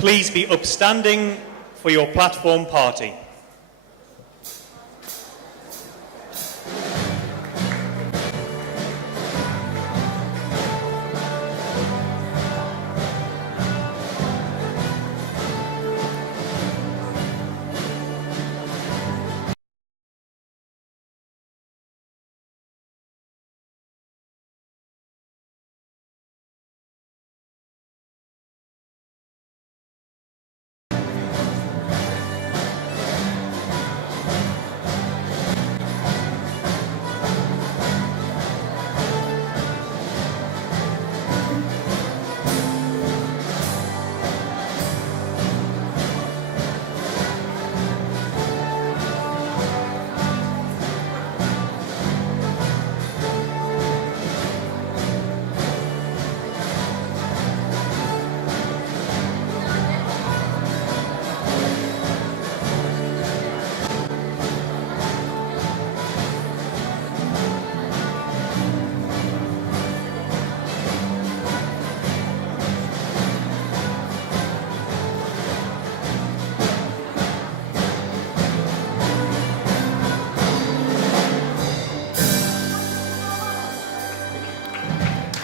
Please be upstanding for your platform party.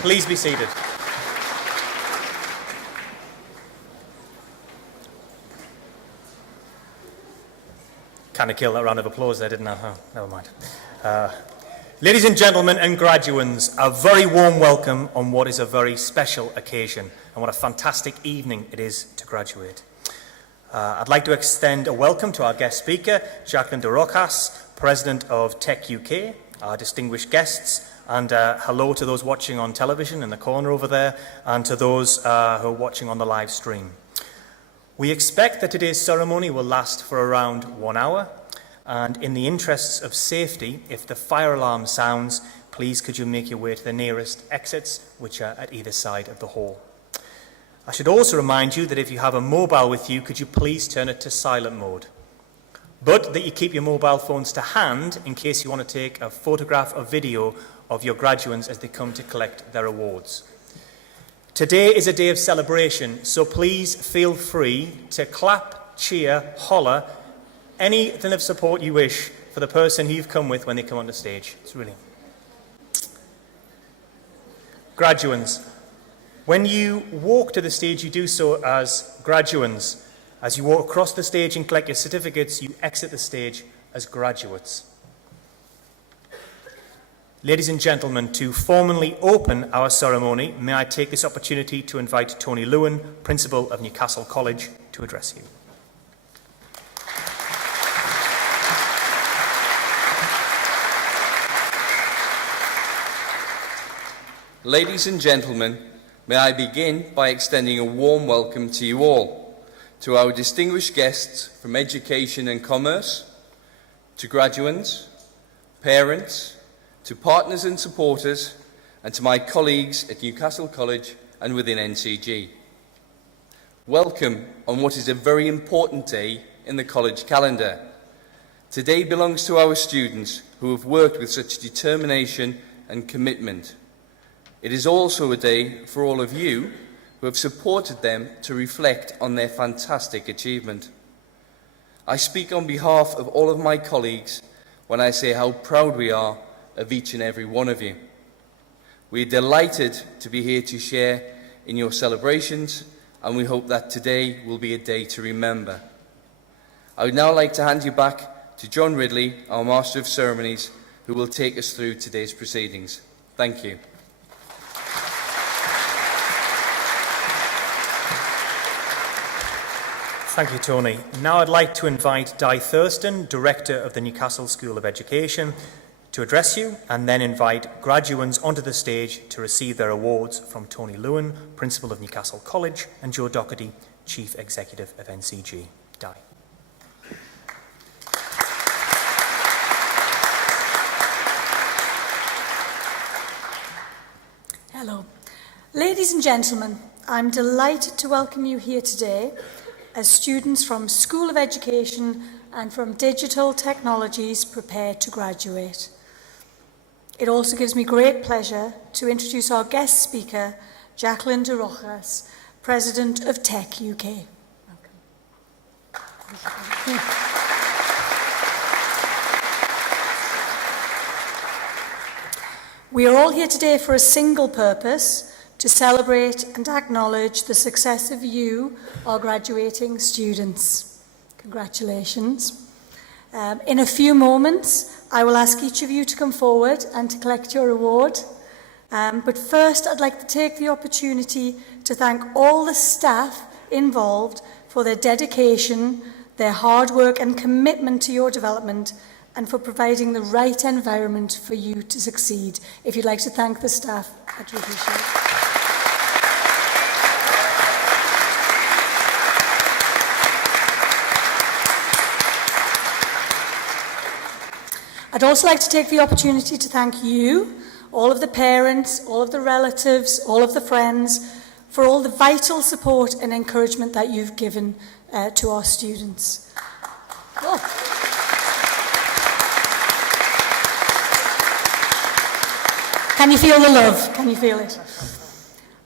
Please be seated. Kind of killed that round of applause there, didn't I? Oh, never mind. Ladies and gentlemen and graduands, a very warm welcome on what is a very special occasion, and what a fantastic evening it is to graduate. I'd like to extend a welcome to our guest speaker, Jacqueline de Rojas, President of Tech UK, our distinguished guests, and hello to those watching on television in the corner over there, and to those who are watching on the live stream. We expect that today's ceremony will last for around 1 hour, and in the interests of safety, if the fire alarm sounds, please could you make your way to the nearest exits, which are at either side of the hall. I should also remind you that if you have a mobile with you, could you please turn it to silent mode, but that you keep your mobile phones to hand in case you want to take a photograph or video of your graduates as they come to collect their awards. Today is a day of celebration, so please feel free to clap, cheer, holler, anything of support you wish for the person who you've come with when they come on the stage. It's really... Graduands, when you walk to the stage, you do so as graduands. As you walk across the stage and collect your certificates, you exit the stage as graduates. Ladies and gentlemen, to formally open our ceremony, may I take this opportunity to invite Tony Lewin, Principal of Newcastle College, to address you. Ladies and gentlemen, may I begin by extending a warm welcome to you all, to our distinguished guests from Education and Commerce, to graduates, parents, to partners and supporters, and to my colleagues at Newcastle College and within NCG. Welcome on what is a very important day in the college calendar. Today belongs to our students who have worked with such determination and commitment. It is also a day for all of you who have supported them to reflect on their fantastic achievement. I speak on behalf of all of my colleagues when I say how proud we are of each and every one of you. We are delighted to be here to share in your celebrations, and we hope that today will be a day to remember. I would now like to hand you back to John Ridley, our Master of Ceremonies, who will take us through today's proceedings. Thank you. Thank you, Tony. Now I'd like to invite Di Thurston, Director of the Newcastle School of Education, to address you, and then invite graduates onto the stage to receive their awards from Tony Lewin, Principal of Newcastle College, and Joe Doherty, Chief Executive of NCG. Di. Hello. Ladies and gentlemen, I'm delighted to welcome you here today as students from School of Education and from Digital Technologies prepare to graduate. It also gives me great pleasure to introduce our guest speaker, Jacqueline de Rojas, President of Tech UK. Welcome. We are all here today for a single purpose: to celebrate and acknowledge the success of you, our graduating students. Congratulations. In a few moments, I will ask each of you to come forward and to collect your award. But first, I'd like to take the opportunity to thank all the staff involved for their dedication, their hard work and commitment to your development, and for providing the right environment for you to succeed. If you'd like to thank the staff, I'd really appreciate it. I'd also like to take the opportunity to thank you, all of the parents, all of the relatives, all of the friends, for all the vital support and encouragement that you've given to our students. Oh. Can you feel the love? Can you feel it?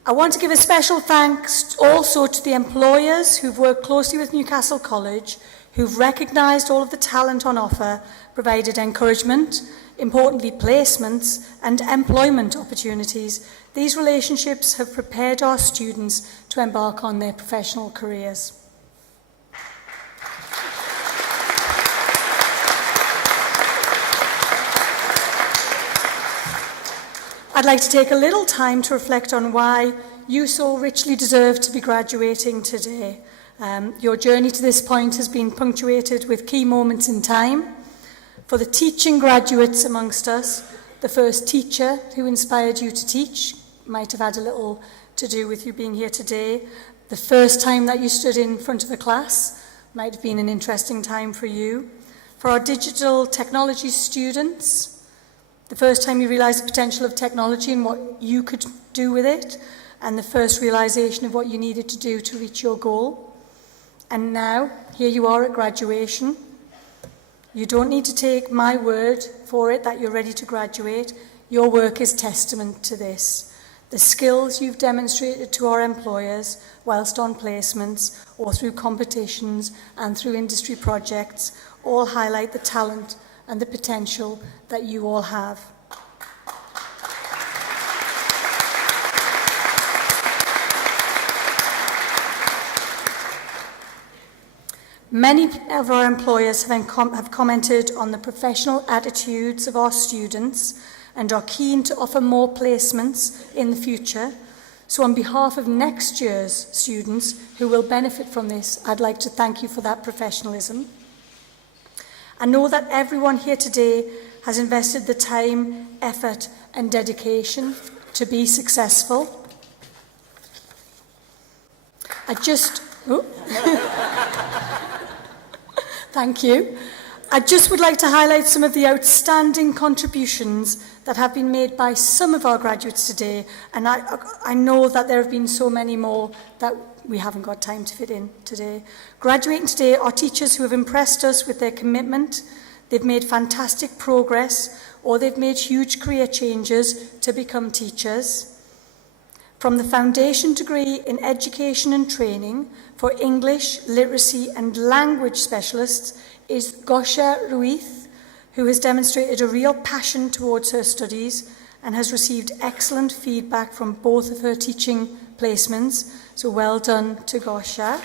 I want to give a special thanks also to the employers who've worked closely with Newcastle College, who've recognised all of the talent on offer, provided encouragement, importantly placements and employment opportunities. These relationships have prepared our students to embark on their professional careers. I'd like to take a little time to reflect on why you so richly deserve to be graduating today. Your journey to this point has been punctuated with key moments in time. For the teaching graduates amongst us, the first teacher who inspired you to teach might have had a little to do with you being here today. The first time that you stood in front of a class might have been an interesting time for you. For our digital technology students, the first time you realised the potential of technology and what you could do with it, and the first realisation of what you needed to do to reach your goal. And now, here you are at graduation. You don't need to take my word for it that you're ready to graduate. Your work is testament to this. The skills you've demonstrated to our employers whilst on placements or through competitions and through industry projects all highlight the talent and the potential that you all have. Many of our employers have commented on the professional attitudes of our students and are keen to offer more placements in the future. So on behalf of next year's students who will benefit from this, I'd like to thank you for that professionalism. I know that everyone here today has invested the time, effort and dedication to be successful. Thank you. I just would like to highlight some of the outstanding contributions that have been made by some of our graduates today, and I know that there have been so many more that we haven't got time to fit in today. Graduating today are teachers who have impressed us with their commitment, they've made fantastic progress, or they've made huge career changes to become teachers. From the foundation degree in education and training for English, literacy and language specialists is Gosha Ruiz, who has demonstrated a real passion towards her studies and has received excellent feedback from both of her teaching placements. So well done to Gosha.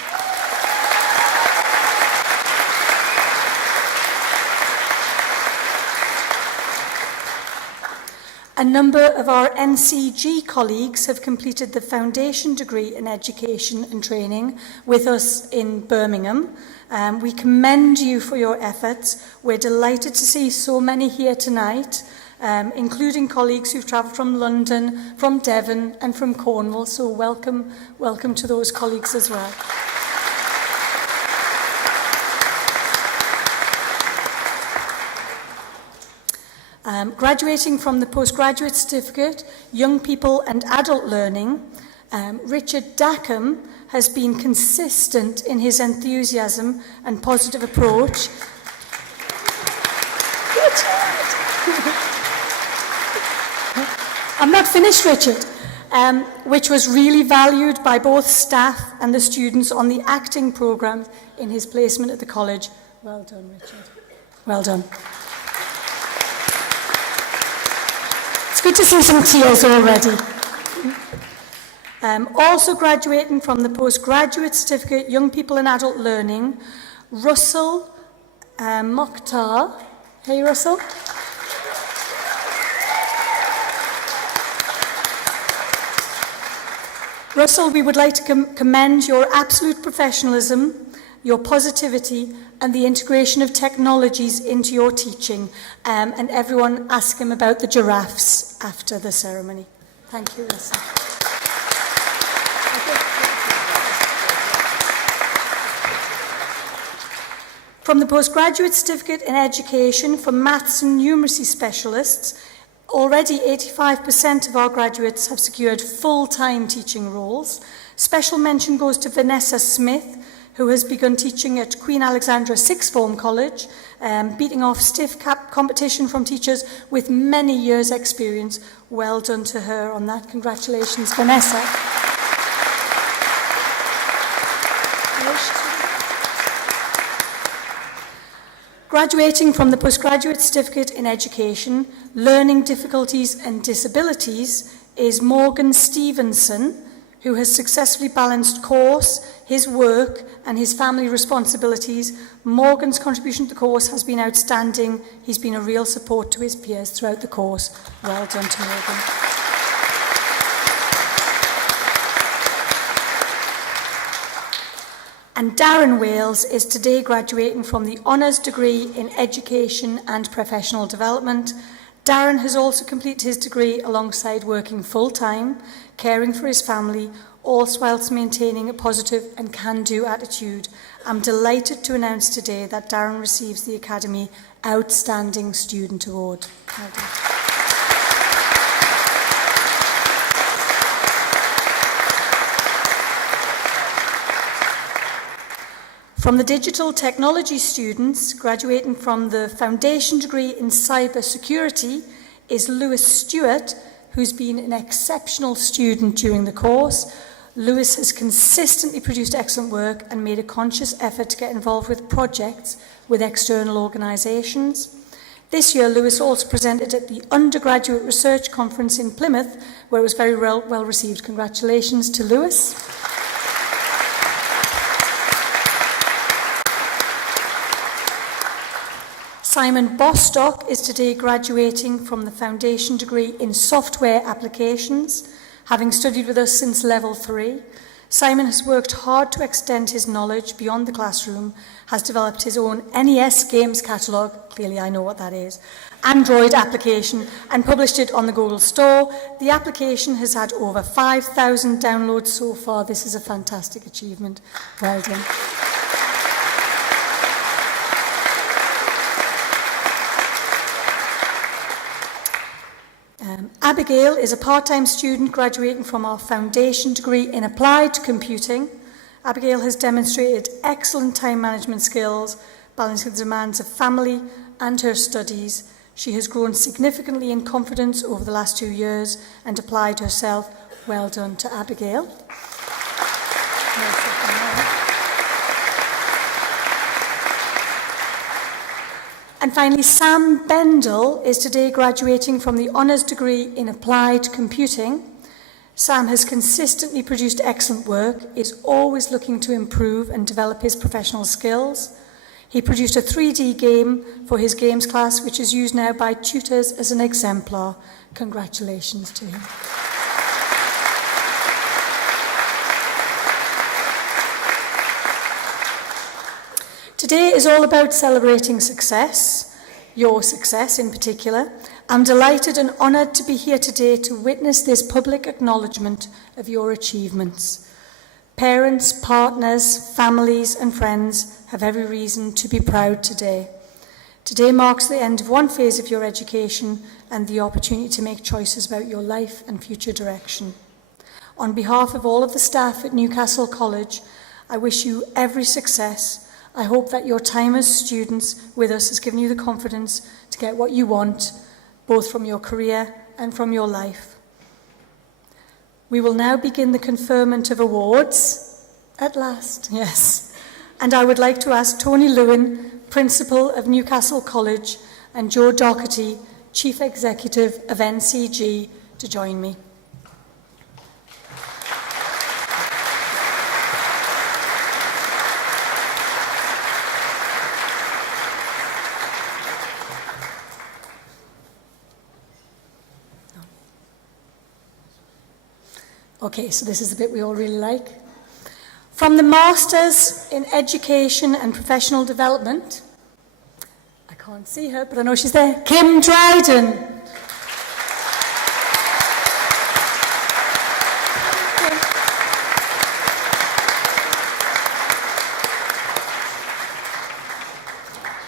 A number of our NCG colleagues have completed the foundation degree in education and training with us in Birmingham. We commend you for your efforts. We're delighted to see so many here tonight, including colleagues who've travelled from London, from Devon and from Cornwall. So welcome to those colleagues as well. Graduating from the postgraduate certificate, Young People and Adult Learning, Richard Dackham has been consistent in his enthusiasm and positive approach. I'm not finished, Richard. Which was really valued by both staff and the students on the acting programme in his placement at the college. Well done, Richard. Well done. It's good to see some tears already. Also graduating from the postgraduate certificate, Young People and Adult Learning, Russell Mokhtar. Hey, Russell. Russell, we would like to commend your absolute professionalism, your positivity, and the integration of technologies into your teaching. And everyone ask him about the giraffes after the ceremony. Thank you, Russell. From the postgraduate certificate in education for maths and numeracy specialists, already 85% of our graduates have secured full-time teaching roles. Special mention goes to Vanessa Smith, who has begun teaching at Queen Alexandra Sixth Form College, beating off stiff competition from teachers with many years' experience. Well done to her on that. Congratulations, Vanessa. Graduating from the postgraduate certificate in education, learning difficulties and disabilities is Morgan Stevenson, who has successfully balanced course, his work and his family responsibilities. Morgan's contribution to the course has been outstanding. He's been a real support to his peers throughout the course. Well done to Morgan. And Darren Wales is today graduating from the Honours degree in Education and Professional Development. Darren has also completed his degree alongside working full-time, caring for his family, all whilst maintaining a positive and can-do attitude. I'm delighted to announce today that Darren receives the Academy Outstanding Student Award. Well done. From the digital technology students graduating from the foundation degree in cyber security is Lewis Stewart, who's been an exceptional student during the course. Lewis has consistently produced excellent work and made a conscious effort to get involved with projects with external organisations. This year, Lewis also presented at the Undergraduate Research Conference in Plymouth, where it was very well received. Congratulations to Lewis. Simon Bostock is today graduating from the foundation degree in software applications, having studied with us since level 3. Simon has worked hard to extend his knowledge beyond the classroom, has developed his own NES games catalogue, clearly I know what that is, Android application, and published it on the Google Store. The application has had over 5,000 downloads so far. This is a fantastic achievement. Well done. Abigail is a part-time student graduating from our foundation degree in applied computing. Abigail has demonstrated excellent time management skills, balancing the demands of family and her studies. She has grown significantly in confidence over the last 2 years and applied herself. Well done to Abigail. And finally, Sam Bendel is today graduating from the honours degree in applied computing. Sam has consistently produced excellent work, is always looking to improve and develop his professional skills. He produced a 3D game for his games class, which is used now by tutors as an exemplar. Congratulations to him. Today is all about celebrating success, your success in particular. I'm delighted and honoured to be here today to witness this public acknowledgement of your achievements. Parents, partners, families and friends have every reason to be proud today. Today marks the end of one phase of your education and the opportunity to make choices about your life and future direction. On behalf of all of the staff at Newcastle College, I wish you every success. I hope that your time as students with us has given you the confidence to get what you want, both from your career and from your life. We will now begin the conferment of awards. At last, yes. And I would like to ask Tony Lewin, Principal of Newcastle College, and Joe Doherty, Chief Executive of NCG, to join me. Okay, so this is the bit we all really like. From the Masters in Education and Professional Development, I can't see her, but I know she's there, Kim Dryden.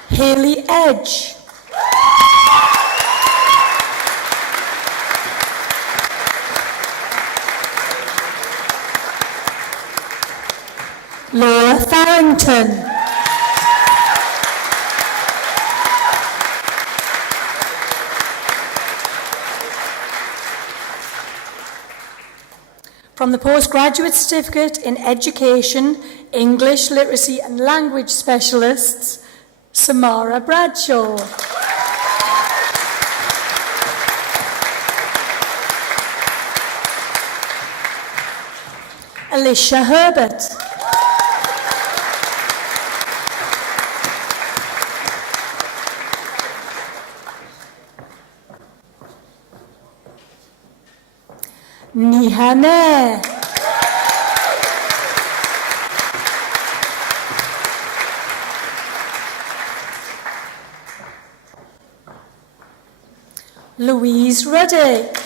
Hayley Edge. Laura Farrington. From the Postgraduate Certificate in Education, English, Literacy and Language Specialists, Samara Bradshaw. Alicia Herbert. Nihane. Louise Ruddick.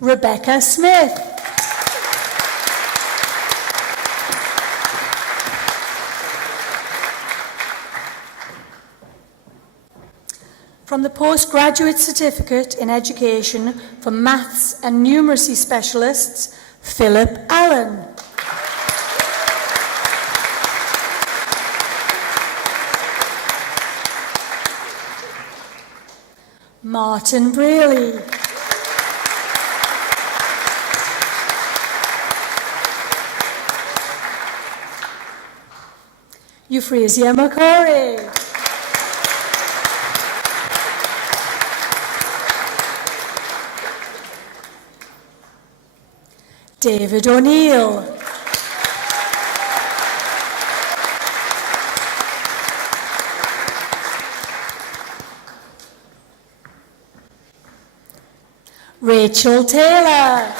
Rebecca Smith. From the Postgraduate Certificate in Education for Maths and Numeracy Specialists, Philip Allen. Martin Braley. Euphrasia McCory. David O'Neill. Rachel Taylor.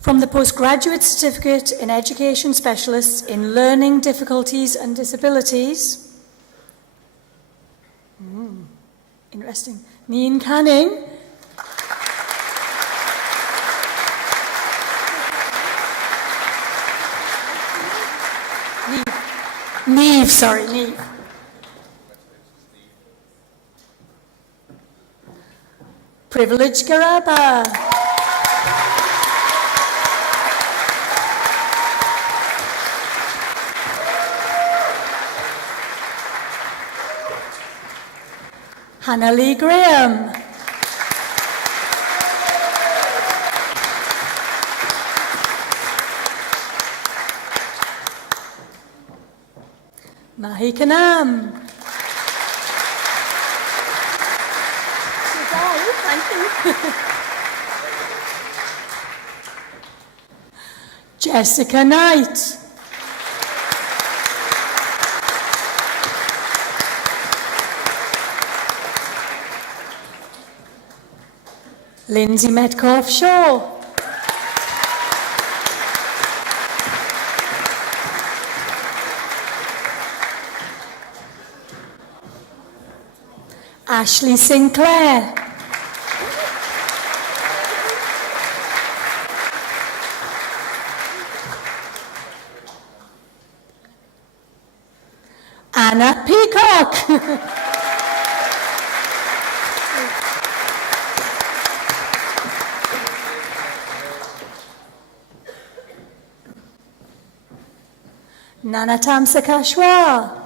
From the Postgraduate Certificate in Education Specialists in Learning Difficulties and Disabilities. Interesting. Neen Canning. Neve. Privilege Garaba. Hannah Lee Graham. Mahi Kanam. Jessica Knight. Lindsay Metcalf Shaw. Ashley Sinclair. Anna Peacock. Nana Tamsakashwa.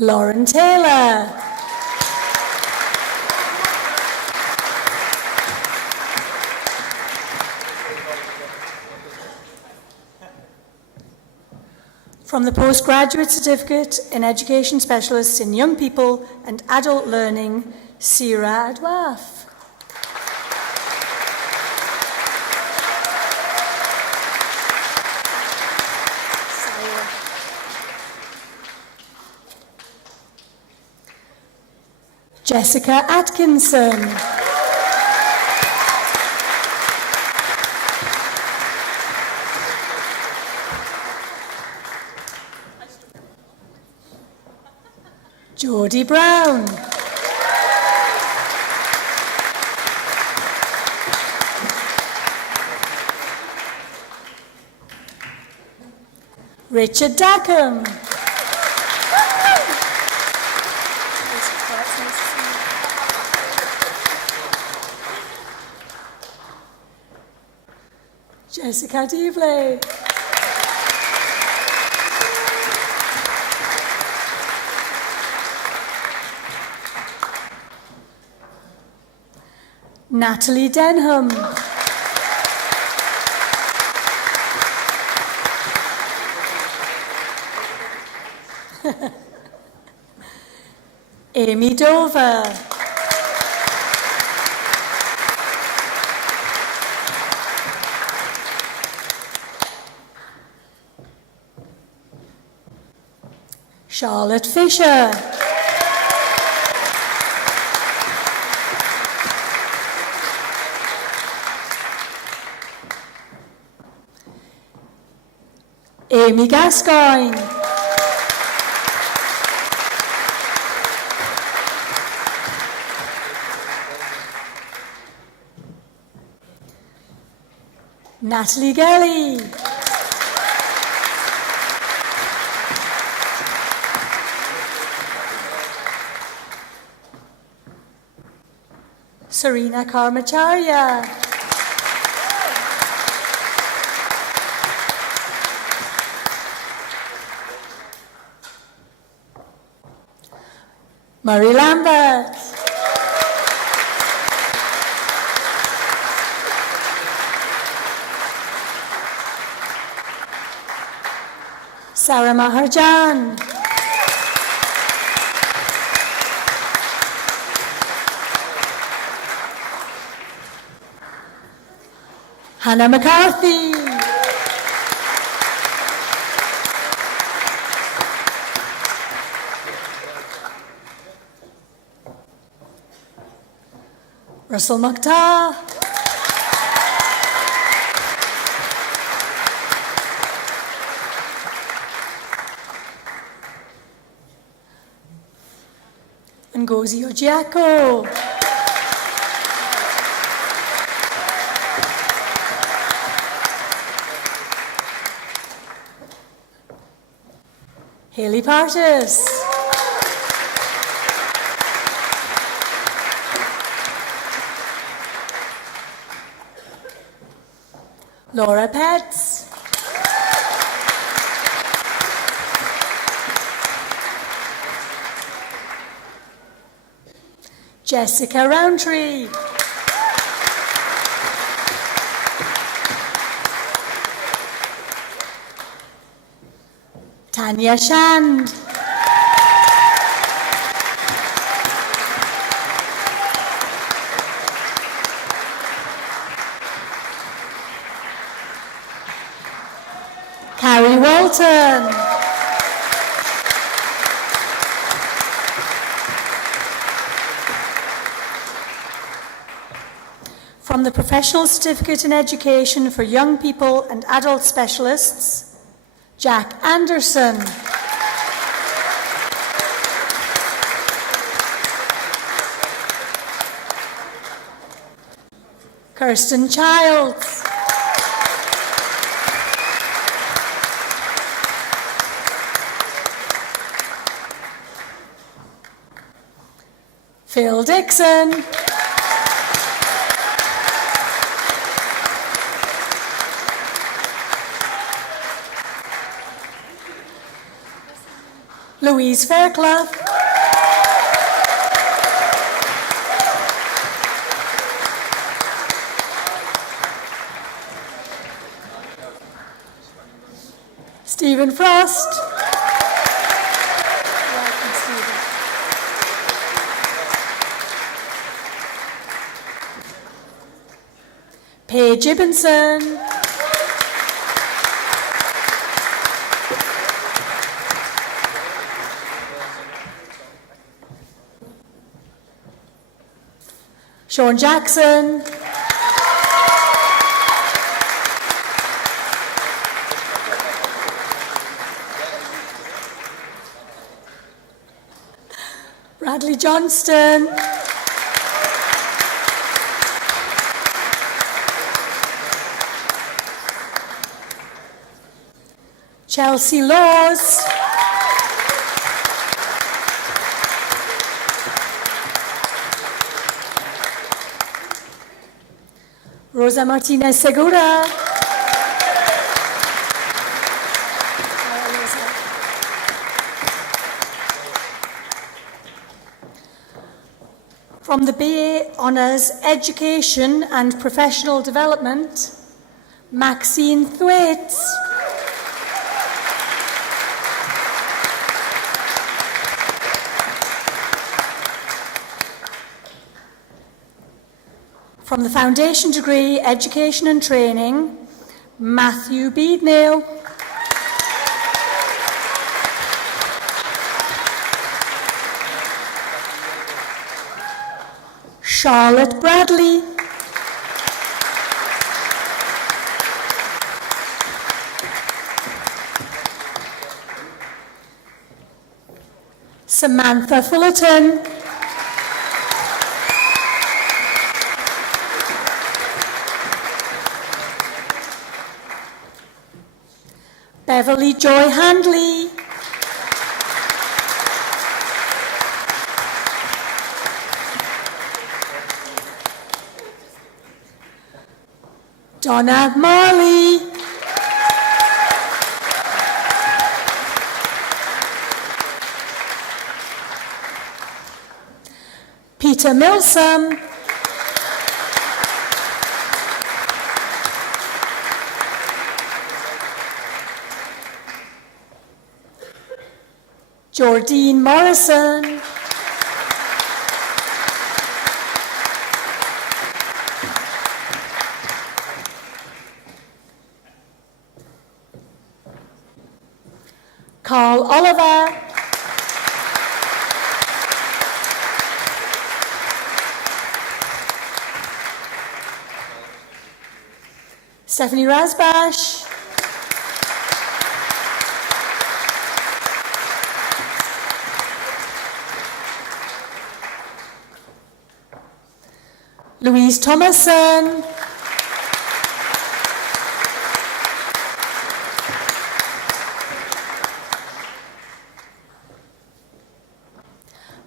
Lauren Taylor. From the Postgraduate Certificate in Education Specialists in Young People and Adult Learning, Sira Adwaf. Jessica Atkinson. Geordie Brown. Richard Dackham. Jessica Devley. Natalie Denham. Amy Dover. Charlotte Fisher. Amy Gascoigne. Natalie Gelly. Serena Karmacharya. Murray Lambert. Sarah Maharjan. Hannah McCarthy. Russell Mukhtar. Ngozi Ojiako. Haley Partis. Laura Petts. Jessica Roundtree. Tanya Shand. Carrie Walton. From the Professional Certificate in Education for Young People and Adult Specialists, Jack Anderson. Kirsten Childs. Phil Dixon. Louise Fairclough. Stephen Frost. Welcome, Stephen. Paige Ibbenson. Sean Jackson. Bradley Johnston. Chelsea Laws. Rosa Martinez Segura. From the BA Honours Education and Professional Development, Maxine Thwaites. From the Foundation Degree Education and Training, Matthew Beednail. Charlotte Bradley. Samantha Fullerton. Beverly Joy Handley. Donna Marley. Peter Milsom. Jordine Morrison. Carl Oliver. Stephanie Rasbash. Louise Thomason.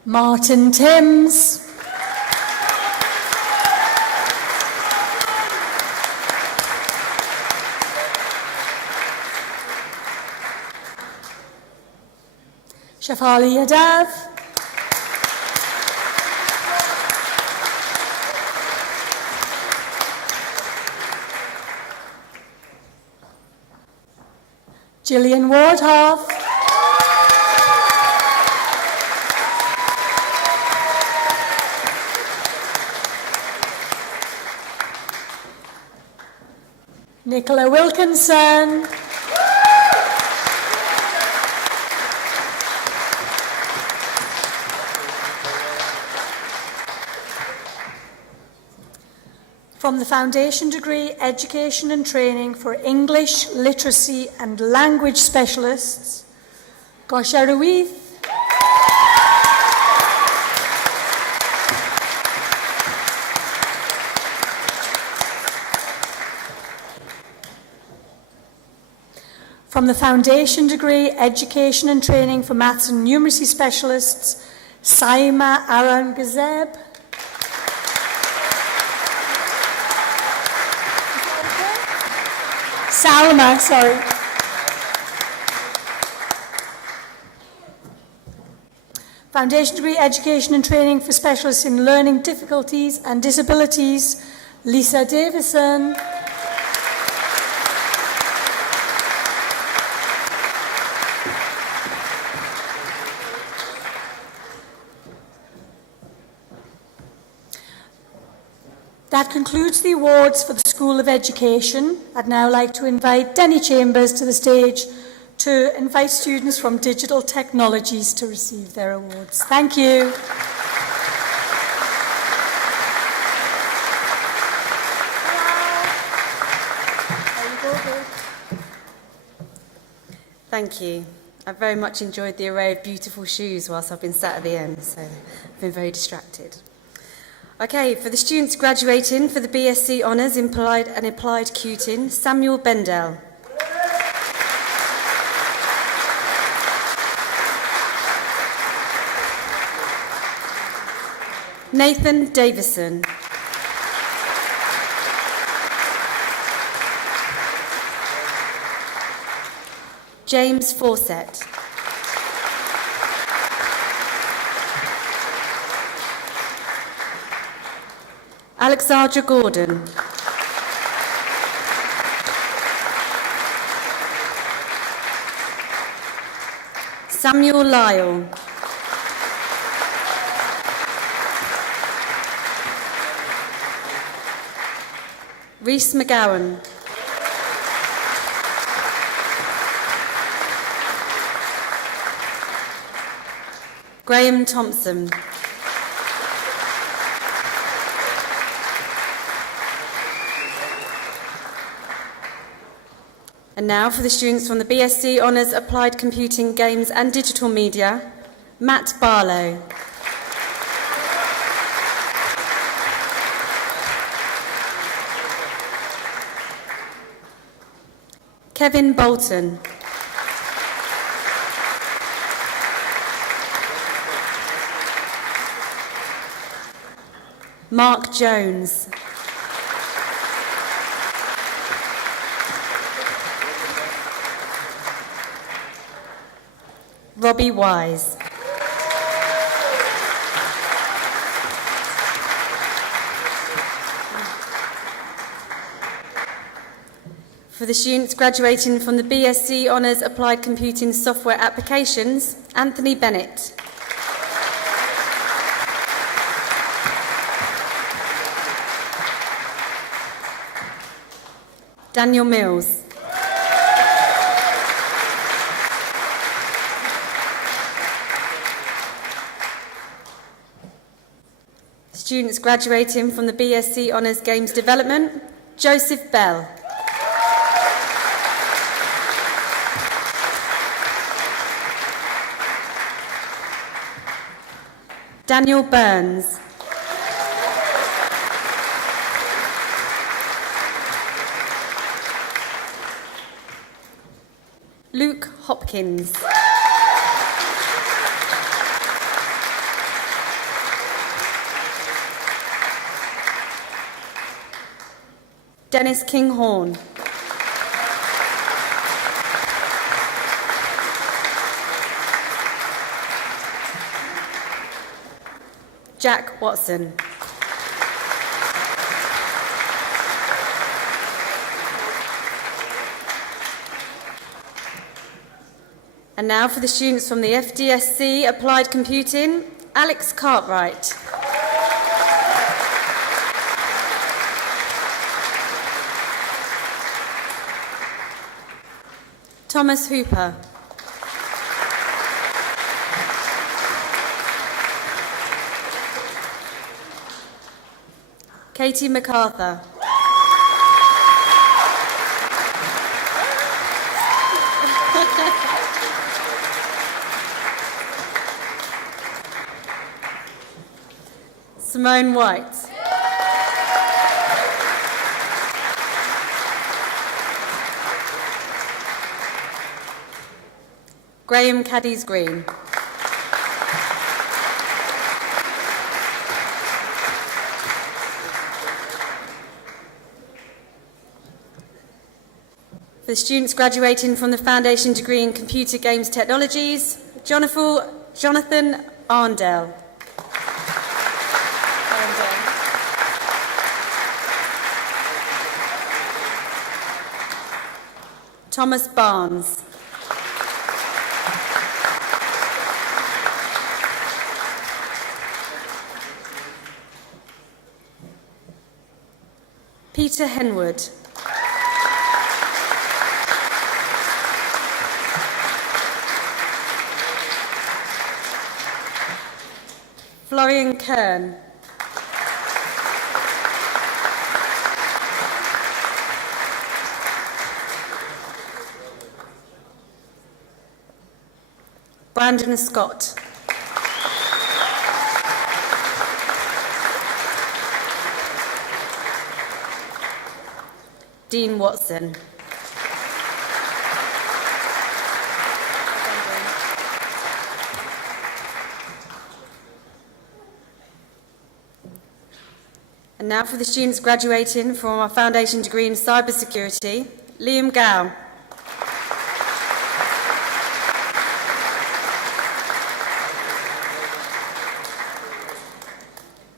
Martin Timms. Shafali Yadav. Gillian Wardhoff. Nicola Wilkinson. From the Foundation Degree, Education and Training for English, Literacy and Language Specialists, Gosha Ruiz. From the Foundation Degree, Education and Training for Maths and Numeracy Specialists, Saima Arangazeb. Salma, sorry. Foundation Degree, Education and Training for Specialists in Learning Difficulties and Disabilities, Lisa Davison. That concludes the awards for the School of Education. I'd now like to invite Denny Chambers to the stage to invite students from Digital Technologies to receive their awards. Thank you. Thank you. I've very much enjoyed the array of beautiful shoes whilst I've been sat at the end, so I've been very distracted. Okay, for the students graduating for the BSc Honours in Applied and Applied Computing, Samuel Bendell. Nathan Davison. James Fawcett. Alexandra Gordon. Samuel Lyle. Rhys McGowan. Graham Thompson. And now for the students from the BSc Honours Applied Computing, Games and Digital Media, Matt Barlow. Kevin Bolton. Mark Jones. Robbie Wise. For the students graduating from the BSc Honours Applied Computing Software Applications, Anthony Bennett. Daniel Mills. Students graduating from the BSc Honours Games Development, Joseph Bell. Daniel Burns. Luke Hopkins. Dennis Kinghorn. Jack Watson. And now for the students from the FDSC Applied Computing, Alex Cartwright. Thomas Hooper. Katie MacArthur. Simone White. Graham Caddies Green. For the students graduating from the Foundation Degree in Computer Games Technologies, Jonathan Arndale. Thomas Barnes. Peter Henwood. Florian Kern. Brandon Scott. Dean Watson. And now for the students graduating from our Foundation Degree in Cybersecurity, Liam Gow.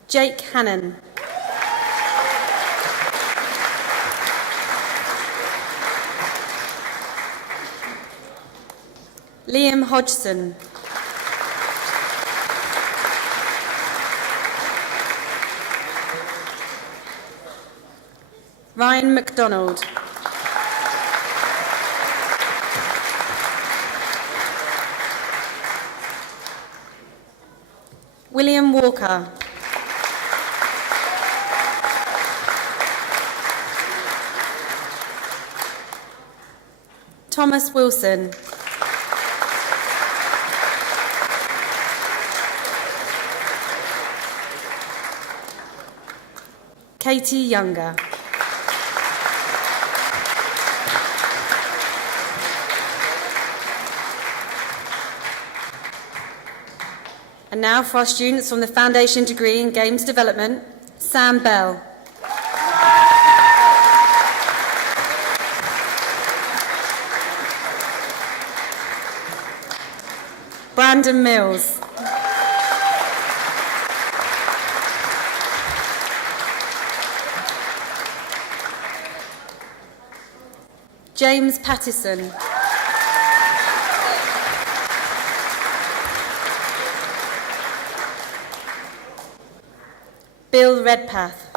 Jake Hannon. Liam Hodgson. Ryan MacDonald. William Walker. Thomas Wilson. Katie Younger. And now for our students from the Foundation Degree in Games Development, Sam Bell. Brandon Mills. James Pattison. Bill Redpath.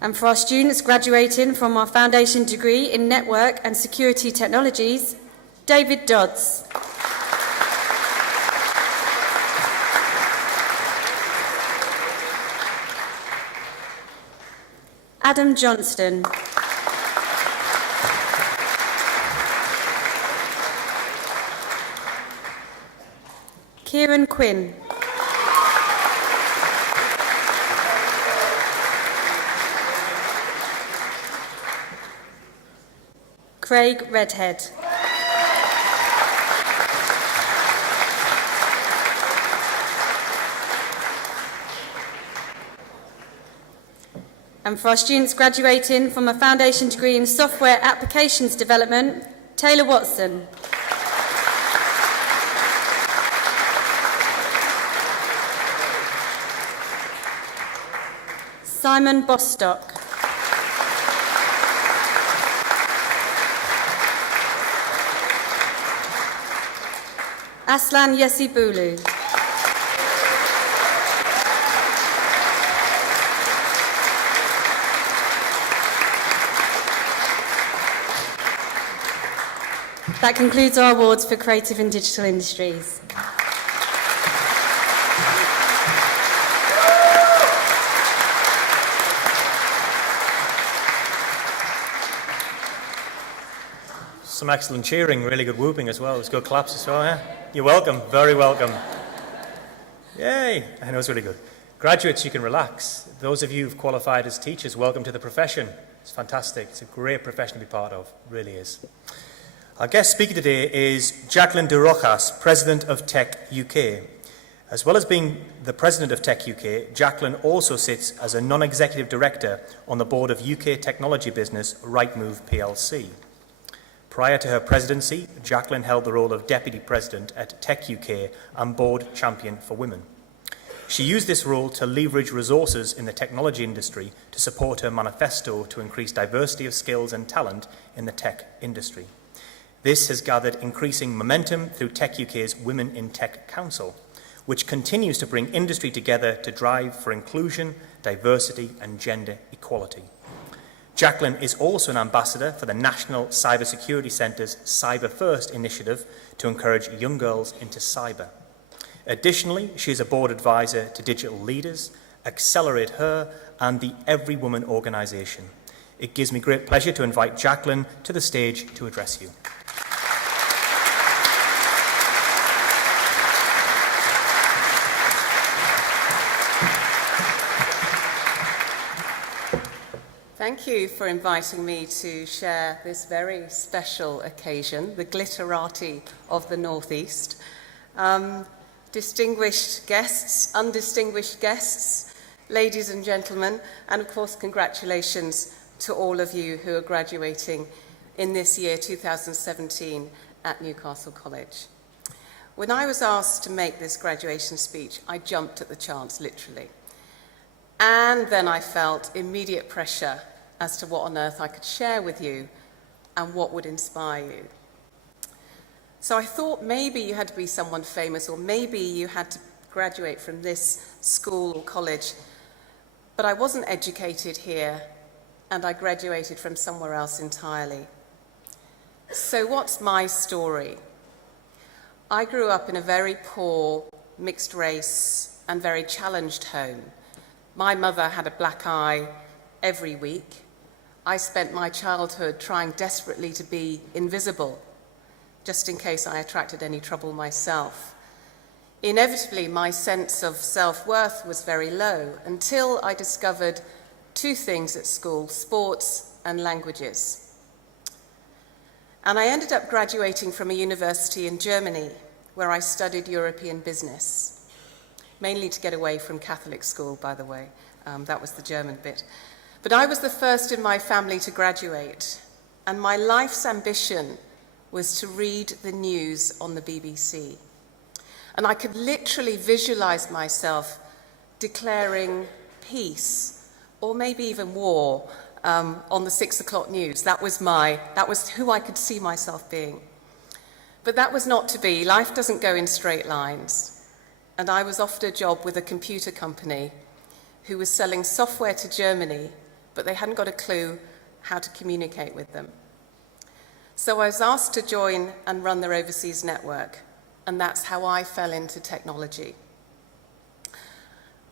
And for our students graduating from our foundation degree in Network and Security Technologies, David Dodds. Adam Johnston. Kieran Quinn. Craig Redhead. And for our students graduating from a foundation degree in Software Applications Development, Taylor Watson. Simon Bostock. Aslan Yesibulu. That concludes our awards for creative and digital industries. Some excellent cheering, really good whooping as well. It was good claps as well, yeah? You're welcome, very welcome. Yay, I know it's really good. Graduates, you can relax. Those of you who've qualified as teachers, welcome to the profession. It's fantastic. It's a great profession to be part of, it really is. Our guest speaker today is Jacqueline de Rojas, President of Tech UK. As well as being the President of Tech UK, Jacqueline also sits as a non-executive director on the board of UK technology business Rightmove plc. Prior to her presidency, Jacqueline held the role of Deputy President at Tech UK and Board Champion for Women. She used this role to leverage resources in the technology industry to support her manifesto to increase diversity of skills and talent in the tech industry. This has gathered increasing momentum through Tech UK's Women in Tech Council, which continues to bring industry together to drive for inclusion, diversity and gender equality. Jacqueline is also an ambassador for the National Cybersecurity Centre's Cyber First initiative to encourage young girls into cyber. Additionally, she is a board advisor to Digital Leaders, Accelerate Her and the Every Woman organisation. It gives me great pleasure to invite Jacqueline to the stage to address you. Thank you for inviting me to share this very special occasion, the glitterati of the Northeast. Distinguished guests, undistinguished guests, ladies and gentlemen, and of course congratulations to all of you who are graduating in this year 2017 at Newcastle College. When I was asked to make this graduation speech, I jumped at the chance, literally. And then I felt immediate pressure as to what on earth I could share with you and what would inspire you. So I thought maybe you had to be someone famous, or maybe you had to graduate from this school or college, but I wasn't educated here and I graduated from somewhere else entirely. So what's my story? I grew up in a very poor, mixed race and very challenged home. My mother had a black eye every week. I spent my childhood trying desperately to be invisible, just in case I attracted any trouble myself. Inevitably, my sense of self-worth was very low until I discovered two things at school: sports and languages. And I ended up graduating from a university in Germany, where I studied European business, mainly to get away from Catholic school, by the way. That was the German bit. But I was the first in my family to graduate, and my life's ambition was to read the news on the BBC. And I could literally visualize myself declaring peace, or maybe even war, on the 6 o'clock news. That was who I could see myself being. But that was not to be. Life doesn't go in straight lines. And I was offered a job with a computer company who was selling software to Germany, but they hadn't got a clue how to communicate with them. So I was asked to join and run their overseas network, and that's how I fell into technology.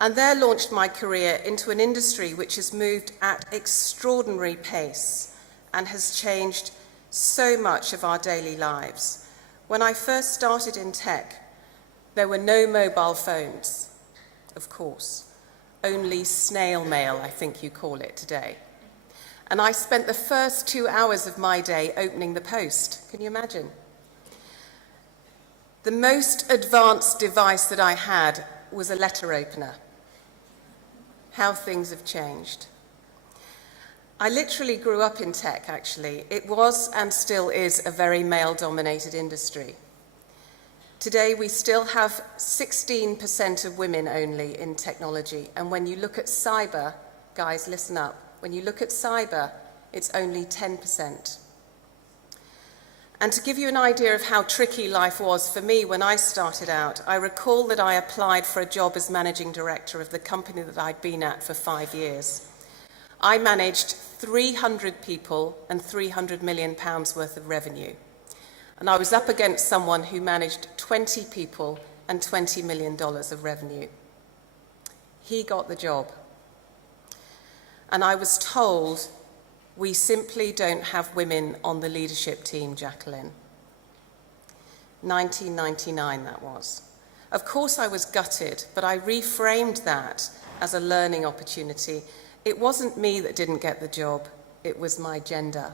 And there launched my career into an industry which has moved at extraordinary pace and has changed so much of our daily lives. When I first started in tech, there were no mobile phones, of course. Only snail mail, I think you call it today. And I spent the first 2 hours of my day opening the post. Can you imagine? The most advanced device that I had was a letter opener. How things have changed. I literally grew up in tech, actually. It was and still is a very male-dominated industry. Today, we still have 16% of women only in technology. And when you look at cyber, guys, listen up. When you look at cyber, it's only 10%. And to give you an idea of how tricky life was for me when I started out, I recall that I applied for a job as managing director of the company that I'd been at for 5 years. I managed 300 people and £300 million worth of revenue. And I was up against someone who managed 20 people and $20 million of revenue. He got the job. And I was told, we simply don't have women on the leadership team, Jacqueline. 1999 that was. Of course I was gutted, but I reframed that as a learning opportunity. It wasn't me that didn't get the job, it was my gender.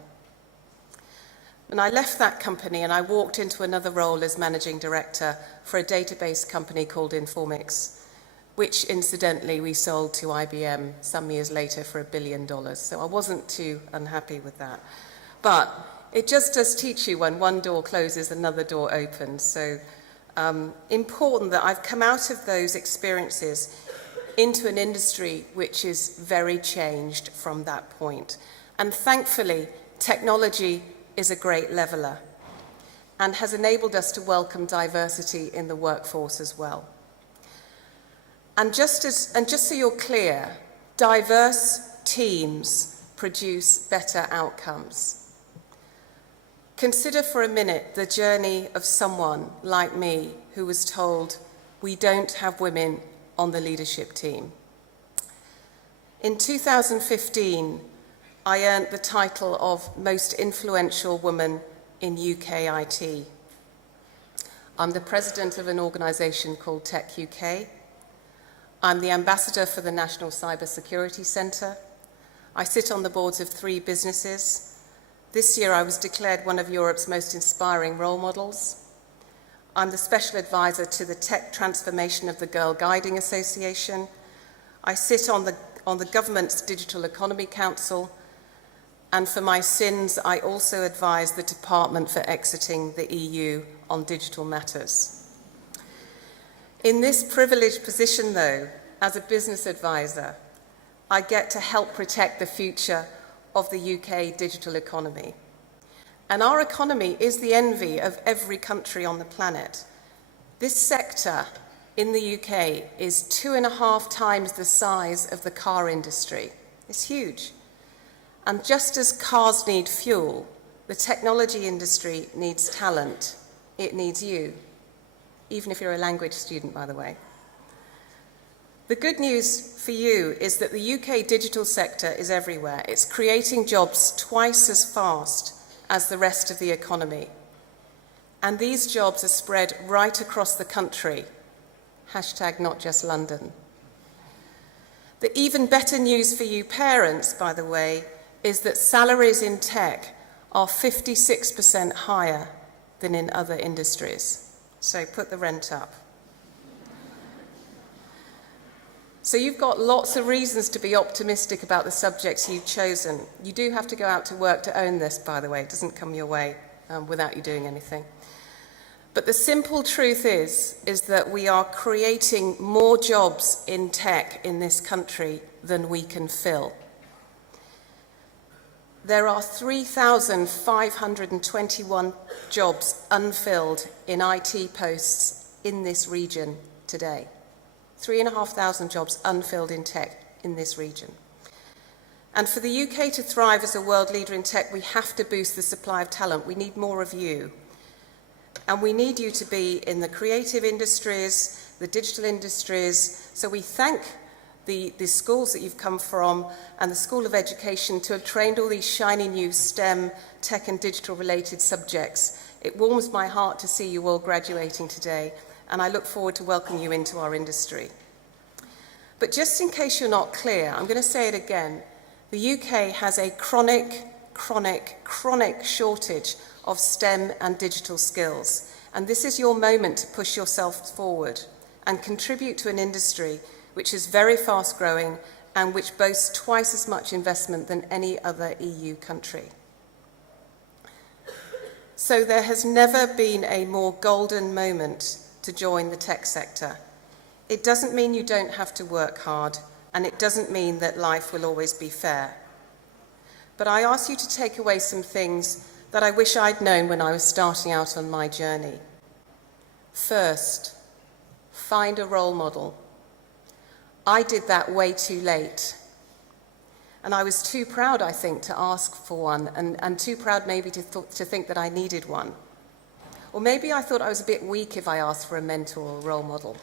And I left that company and I walked into another role as managing director for a database company called Informix, which incidentally we sold to IBM some years later for $1 billion. So I wasn't too unhappy with that. But it just does teach you when one door closes, another door opens. So important that I've come out of those experiences into an industry which is very changed from that point. And thankfully, technology is a great leveler and has enabled us to welcome diversity in the workforce as well. And just so you're clear, diverse teams produce better outcomes. Consider for a minute the journey of someone like me who was told, we don't have women on the leadership team. In 2015, I earned the title of Most Influential Woman in UK IT. I'm the president of an organisation called Tech UK. I'm the ambassador for the National Cyber Security Centre. I sit on the boards of 3 businesses. This year I was declared one of Europe's most inspiring role models. I'm the special advisor to the Tech Transformation of the Girl Guiding Association. I sit on the government's Digital Economy Council. And for my sins, I also advise the Department for exiting the EU on digital matters. In this privileged position, though, as a business advisor, I get to help protect the future of the UK digital economy. And our economy is the envy of every country on the planet. This sector in the UK is 2.5 times the size of the car industry. It's huge. And just as cars need fuel, the technology industry needs talent. It needs you, even if you're a language student, by the way. The good news for you is that the UK digital sector is everywhere. It's creating jobs twice as fast as the rest of the economy. And these jobs are spread right across the country. Hashtag not just London. The even better news for you parents, by the way, is that salaries in tech are 56% higher than in other industries. So put the rent up. So you've got lots of reasons to be optimistic about the subjects you've chosen. You do have to go out to work to own this, by the way. It doesn't come your way without you doing anything. But the simple truth is that we are creating more jobs in tech in this country than we can fill. There are 3,521 jobs unfilled in IT posts in this region today. 3,500 jobs unfilled in tech in this region. And for the UK to thrive as a world leader in tech, we have to boost the supply of talent. We need more of you. And we need you to be in the creative industries, the digital industries. So we thank the schools that you've come from and the School of Education to have trained all these shiny new STEM, tech and digital related subjects. It warms my heart to see you all graduating today, and I look forward to welcoming you into our industry. But just in case you're not clear, I'm going to say it again. The UK has a chronic shortage of STEM and digital skills. And this is your moment to push yourself forward and contribute to an industry which is very fast growing and which boasts twice as much investment than any other EU country. So there has never been a more golden moment to join the tech sector. It doesn't mean you don't have to work hard, and it doesn't mean that life will always be fair. But I ask you to take away some things that I wish I'd known when I was starting out on my journey. First, find a role model. I did that way too late. And I was too proud, I think, to ask for one, and too proud maybe to think that I needed one. Or maybe I thought I was a bit weak if I asked for a mentor or a role model.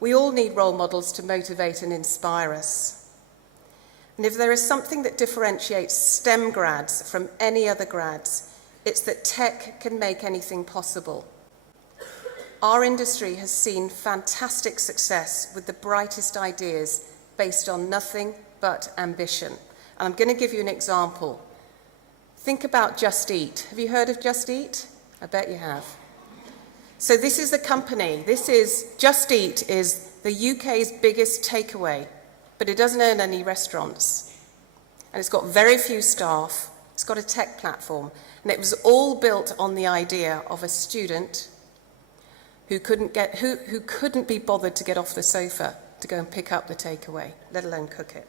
We all need role models to motivate and inspire us. And if there is something that differentiates STEM grads from any other grads, it's that tech can make anything possible. Our industry has seen fantastic success with the brightest ideas based on nothing but ambition. And I'm going to give you an example. Think about Just Eat. Have you heard of Just Eat? I bet you have. So this is the company. Just Eat is the UK's biggest takeaway, but it doesn't own any restaurants. And it's got very few staff. It's got a tech platform. And it was all built on the idea of a student who couldn't be bothered to get off the sofa to go and pick up the takeaway, let alone cook it.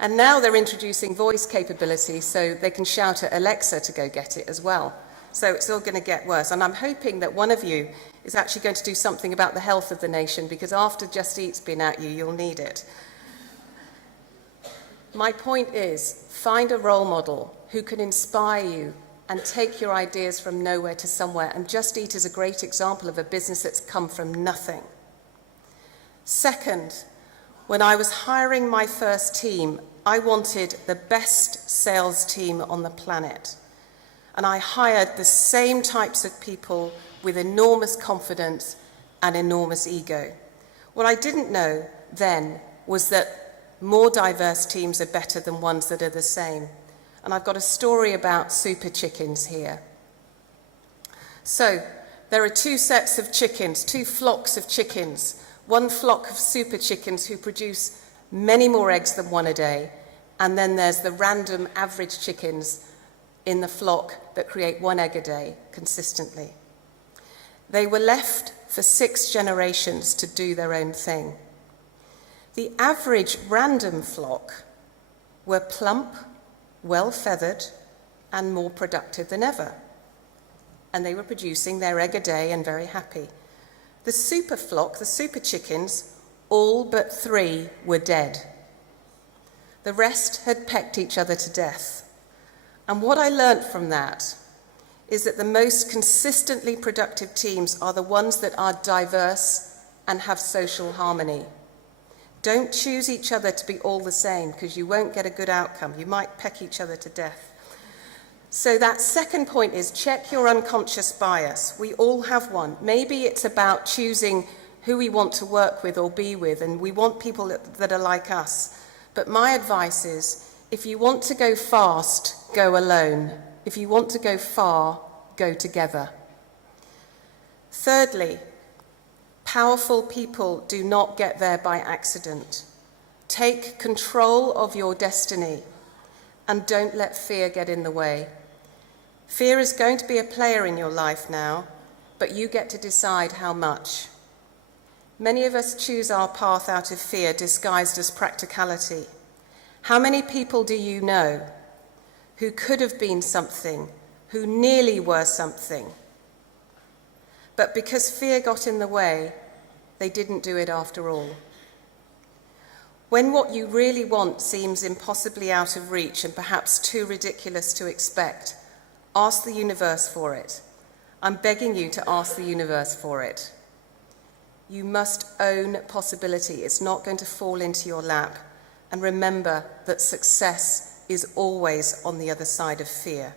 And now they're introducing voice capability so they can shout at Alexa to go get it as well. So it's all going to get worse. And I'm hoping that one of you is actually going to do something about the health of the nation, because after Just Eat's been at you, you'll need it. My point is, find a role model who can inspire you and take your ideas from nowhere to somewhere. And Just Eat is a great example of a business that's come from nothing. Second, when I was hiring my first team, I wanted the best sales team on the planet. And I hired the same types of people with enormous confidence and enormous ego. What I didn't know then was that more diverse teams are better than ones that are the same. And I've got a story about super chickens here. So there are two sets of chickens, two flocks of chickens. One flock of super chickens who produce many more eggs than one a day. And then there's the random average chickens in the flock that create one egg a day consistently. They were left for 6 generations to do their own thing. The average random flock were plump, well-feathered, and more productive than ever. And they were producing their egg a day and very happy. The super flock, the super chickens, all but 3 were dead. The rest had pecked each other to death. And what I learnt from that is that the most consistently productive teams are the ones that are diverse and have social harmony. Don't choose each other to be all the same, because you won't get a good outcome. You might peck each other to death. So that second point is check your unconscious bias. We all have one. Maybe it's about choosing who we want to work with or be with, and we want people that are like us. But my advice is, if you want to go fast, go alone. If you want to go far, go together. Thirdly, powerful people do not get there by accident. Take control of your destiny and don't let fear get in the way. Fear is going to be a player in your life now, but you get to decide how much. Many of us choose our path out of fear disguised as practicality. How many people do you know who could have been something, who nearly were something, but because fear got in the way, they didn't do it after all? When what you really want seems impossibly out of reach and perhaps too ridiculous to expect, ask the universe for it. I'm begging you to ask the universe for it. You must own possibility. It's not going to fall into your lap. And remember that success is always on the other side of fear.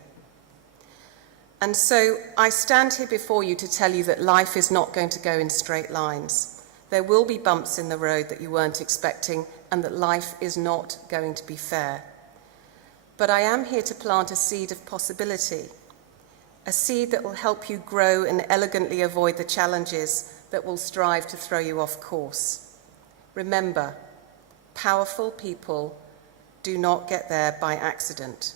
And so I stand here before you to tell you that life is not going to go in straight lines. There will be bumps in the road that you weren't expecting, and that life is not going to be fair. But I am here to plant a seed of possibility, a seed that will help you grow and elegantly avoid the challenges that will strive to throw you off course. Remember, powerful people do not get there by accident.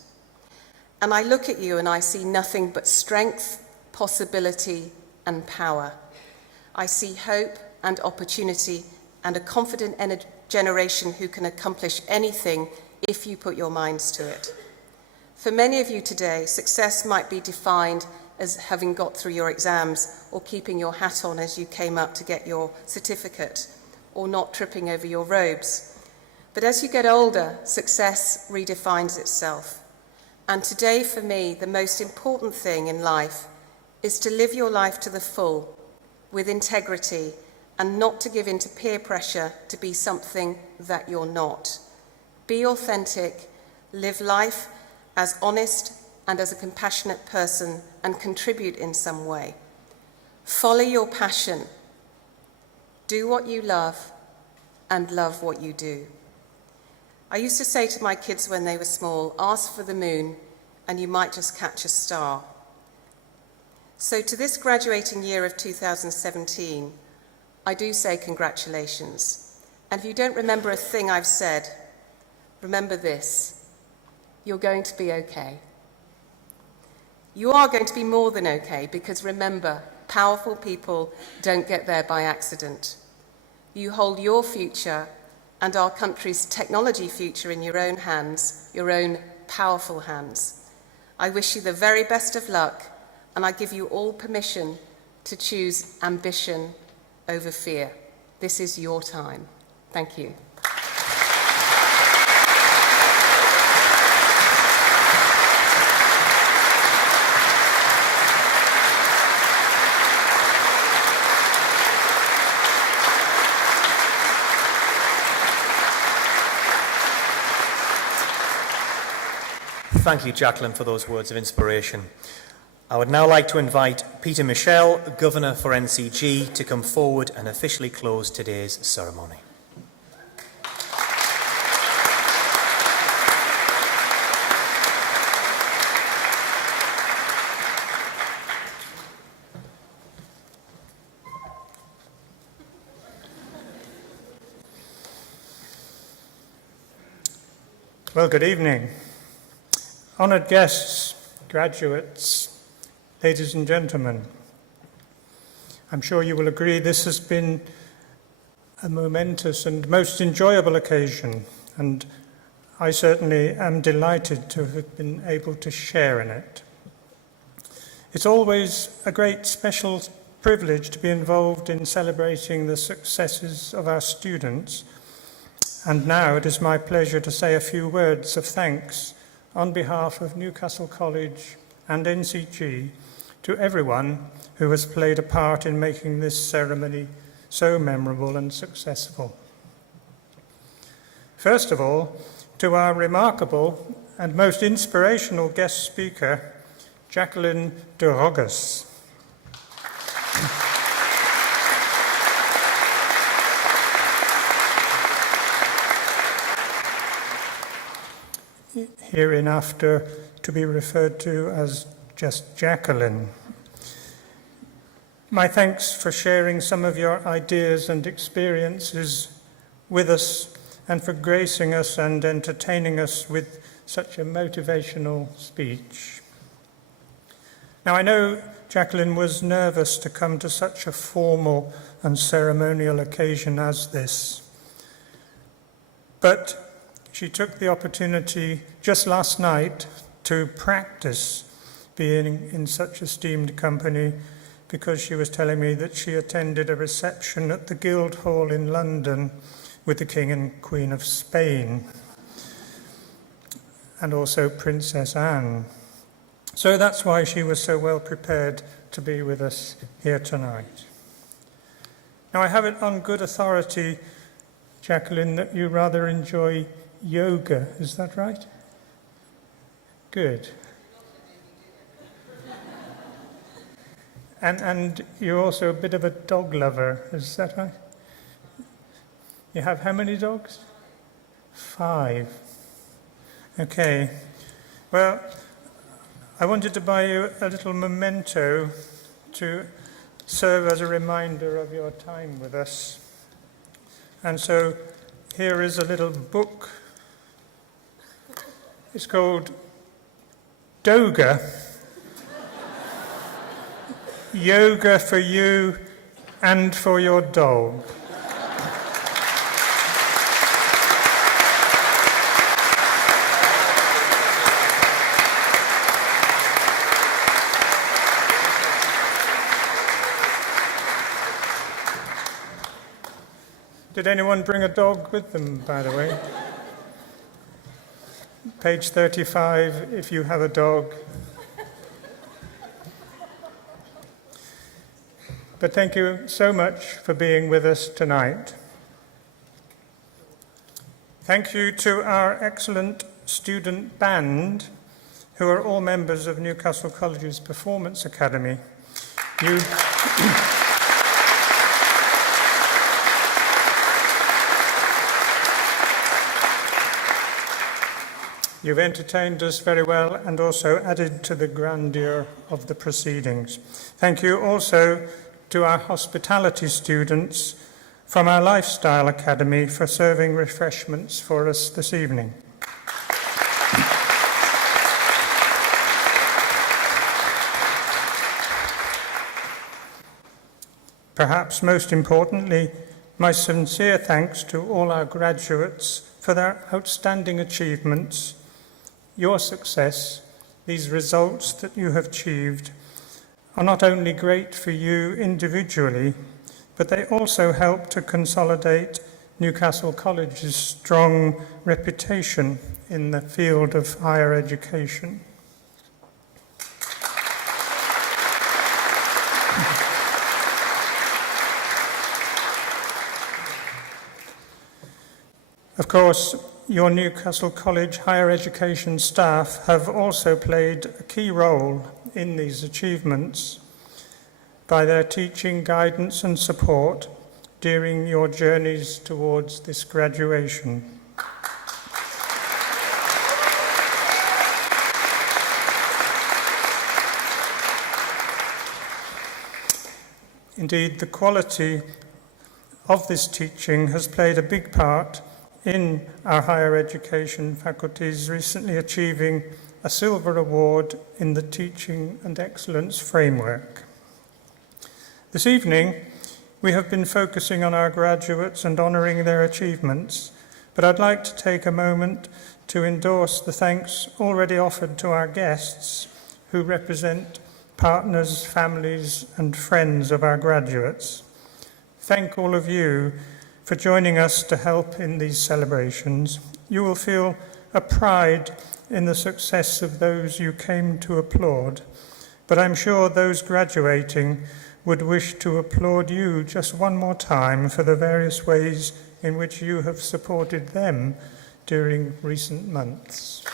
And I look at you and I see nothing but strength, possibility, and power. I see hope and opportunity and a confident generation who can accomplish anything if you put your minds to it. For many of you today, success might be defined as having got through your exams, or keeping your hat on as you came up to get your certificate, or not tripping over your robes. But as you get older, success redefines itself. And today, for me, the most important thing in life is to live your life to the full, with integrity, and not to give in to peer pressure to be something that you're not. Be authentic, live life as honest and as a compassionate person, and contribute in some way. Follow your passion. Do what you love, and love what you do. I used to say to my kids when they were small, ask for the moon, and you might just catch a star. So to this graduating year of 2017, I do say congratulations. And if you don't remember a thing I've said, remember this: you're going to be okay. You are going to be more than okay, because remember, powerful people don't get there by accident. You hold your future and our country's technology future in your own hands, your own powerful hands. I wish you the very best of luck, and I give you all permission to choose ambition over fear. This is your time. Thank you. Thank you, Jacqueline, for those words of inspiration. I would now like to invite Peter Michel, Governor for NCG, to come forward and officially close today's ceremony. Well, good evening. Honoured guests, graduates, ladies and gentlemen, I'm sure you will agree this has been a momentous and most enjoyable occasion, and I certainly am delighted to have been able to share in it. It's always a great special privilege to be involved in celebrating the successes of our students, and now it is my pleasure to say a few words of thanks on behalf of Newcastle College and NCG to everyone who has played a part in making this ceremony so memorable and successful. First of all, to our remarkable and most inspirational guest speaker, Jacqueline de Rogas. Hereinafter to be referred to as just Jacqueline. My thanks for sharing some of your ideas and experiences with us, and for gracing us and entertaining us with such a motivational speech. Now, I know Jacqueline was nervous to come to such a formal and ceremonial occasion as this, but she took the opportunity just last night to practice being in such esteemed company, because she was telling me that she attended a reception at the Guildhall in London with the King and Queen of Spain, and also Princess Anne. So that's why she was so well prepared to be with us here tonight. Now, I have it on good authority, Jacqueline, that you rather enjoy yoga. Is that right? Good. And you're also a bit of a dog lover, is that right? You have how many dogs? 5. Okay. Well, I wanted to buy you a little memento to serve as a reminder of your time with us. And so here is a little book. It's called Doga. Yoga for you and for your dog. Did anyone bring a dog with them, by the way? Page 35, if you have a dog. But thank you so much for being with us tonight. Thank you to our excellent student band, who are all members of Newcastle College's Performance Academy. You've entertained us very well and also added to the grandeur of the proceedings. Thank you also to our hospitality students from our Lifestyle Academy for serving refreshments for us this evening. Perhaps most importantly, my sincere thanks to all our graduates for their outstanding achievements. Your success, these results that you have achieved, are not only great for you individually, but they also help to consolidate Newcastle College's strong reputation in the field of higher education. Of course, your Newcastle College higher education staff have also played a key role in these achievements by their teaching, guidance and support during your journeys towards this graduation. Indeed, the quality of this teaching has played a big part in our higher education faculties recently achieving a silver award in the Teaching and Excellence Framework. This evening, we have been focusing on our graduates and honouring their achievements, but I'd like to take a moment to endorse the thanks already offered to our guests who represent partners, families and friends of our graduates. Thank all of you for joining us to help in these celebrations. You will feel a pride in the success of those you came to applaud, but I'm sure those graduating would wish to applaud you just one more time for the various ways in which you have supported them during recent months.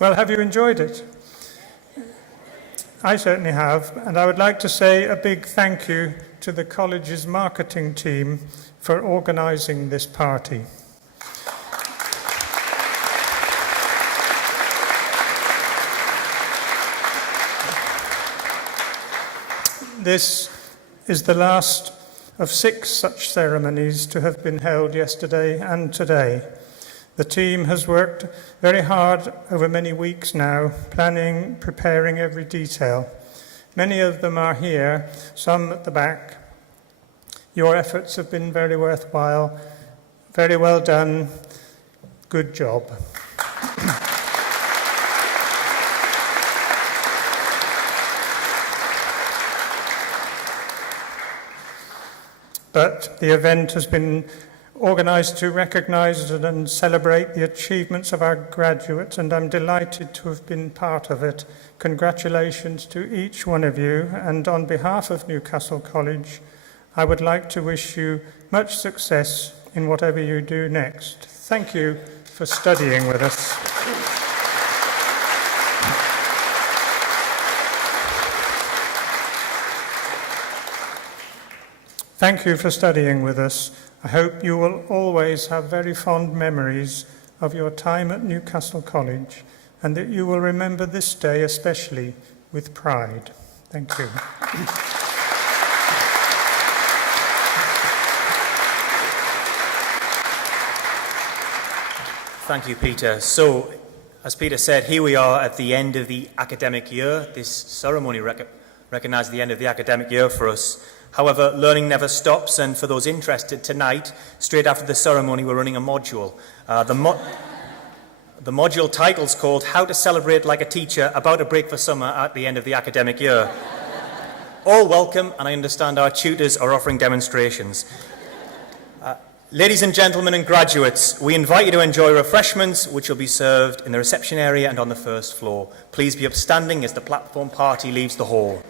Well, have you enjoyed it? I certainly have, and I would like to say a big thank you to the college's marketing team for organising this party. This is the last of 6 such ceremonies to have been held yesterday and today. The team has worked very hard over many weeks now, planning, preparing every detail. Many of them are here, some at the back. Your efforts have been very worthwhile. Very well done. Good job. But the event has been organised to recognise and celebrate the achievements of our graduates, and I'm delighted to have been part of it. Congratulations to each one of you, and on behalf of Newcastle College, I would like to wish you much success in whatever you do next. Thank you for studying with us. Thank you for studying with us. I hope you will always have very fond memories of your time at Newcastle College, and that you will remember this day especially with pride. Thank you. Thank you, Peter. So, as Peter said, here we are at the end of the academic year. This ceremony recognises the end of the academic year for us. However, learning never stops, and for those interested tonight, straight after the ceremony, we're running a module. The module title's called How to Celebrate Like a Teacher About a Break for Summer at the End of the Academic Year. All welcome, and I understand our tutors are offering demonstrations. Ladies and gentlemen and graduates, we invite you to enjoy refreshments which will be served in the reception area and on the first floor. Please be upstanding as the platform party leaves the hall.